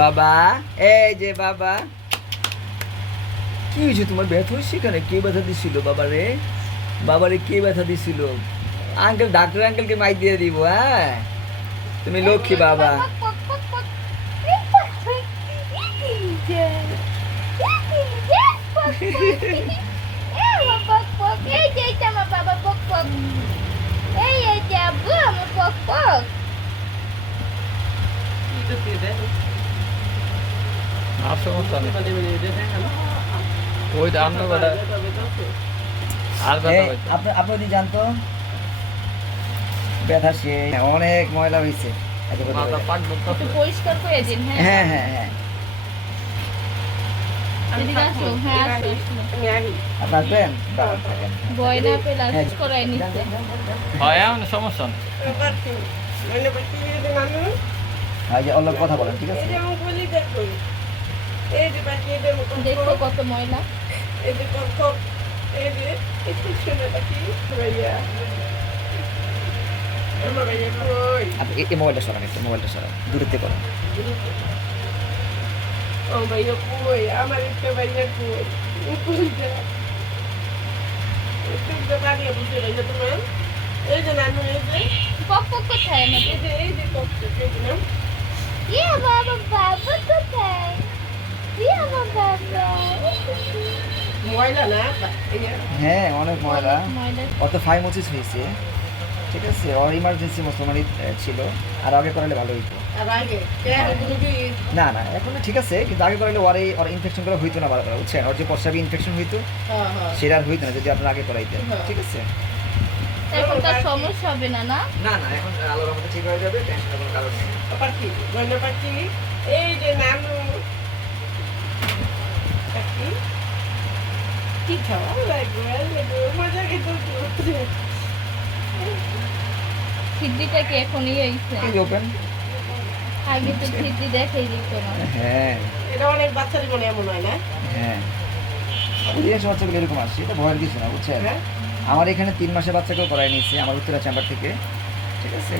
বাবা, এই যে বাবা, কি হয়েছে তোমার? ব্যথা হয়েছে? এখানে কে ব্যথা দিছিল বাবারে? বাবারে কে ব্যথা দিছিল? আঙ্কেল, ডাক্তার আঙ্কেলকে মাইক দিয়ে দিব। হ্যাঁ, তুমি লক্ষ্মী বাবা। আপনি জানতো ব্যথা সে অনেক ময়লা হয়েছে। পরিষ্কার করে দিন। হ্যাঁ হ্যাঁ হ্যাঁ, এদিকে আসো। হ্যাঁ, আসো। আপনি আসবেন? ভয় না পেলে আসো, করাই নিচ্ছে। সমস্যা নেই। হ্যাঁ, যে অল্প কথা বলেন, ঠিক আছে? দেখো কত ময়লা। আপনি এই মোবাইলটা সরান, একটু মোবাইলটা সরান, দূরত্বে করেন। আমার একটা ভাইয়া কই তোমার এই যে নানু, এই যে পক পক কোথায় আমাদের? এই যে না ইয়ে বাবা, বাবা কোথায়? ইয়ে বাবা, ময়লা না হ্যাঁ, অনেক ময়লা। ময়লা। অত ফাইমোসিস হয়েছে, ঠিক আছে? ওর ইমার্জেন্সি মুসলমানই ছিল, আর আগে করালে ভালো হইতো। আর আগে না না, এখন ঠিক আছে, কিন্তু আগে করালে ওর ইনফেকশন করা হইতো না, ভালো করে, বুঝছেন? ওর যে প্রস্রাবে ইনফেকশন হইতো সেটা আর হইতো না যদি আপনার আগে করাইতেন, ঠিক আছে? এখন তার সমস্যা হবে না, না? না না, এখন আল্লাহর রহমতে ঠিক হয়ে যাবে, টেনশনের কোনো কারণ নেই। পাখি গয়না পাখি, এই যে নানু পাখি কি খাওয়া লাগবে মজা খেতে। সিদ্ধিটা কি এখনই হয়েছে? এই যে ওপেন। আগে তো সিদ্ধি দেখাই দিত না। হ্যাঁ এটা অনেক বাচ্চারই মনে এমন হয় না? হ্যাঁ, অধিকাংশ বাচ্চাগুলো এরকম আসছে, এটা ভয়ের কিছু না, বুঝছেন? হ্যাঁ। আমার এখানে 3 মাসের বাচ্চাকেও করাই নিয়েছে আমার উত্তরা চেম্বার থেকে, ঠিক আছে?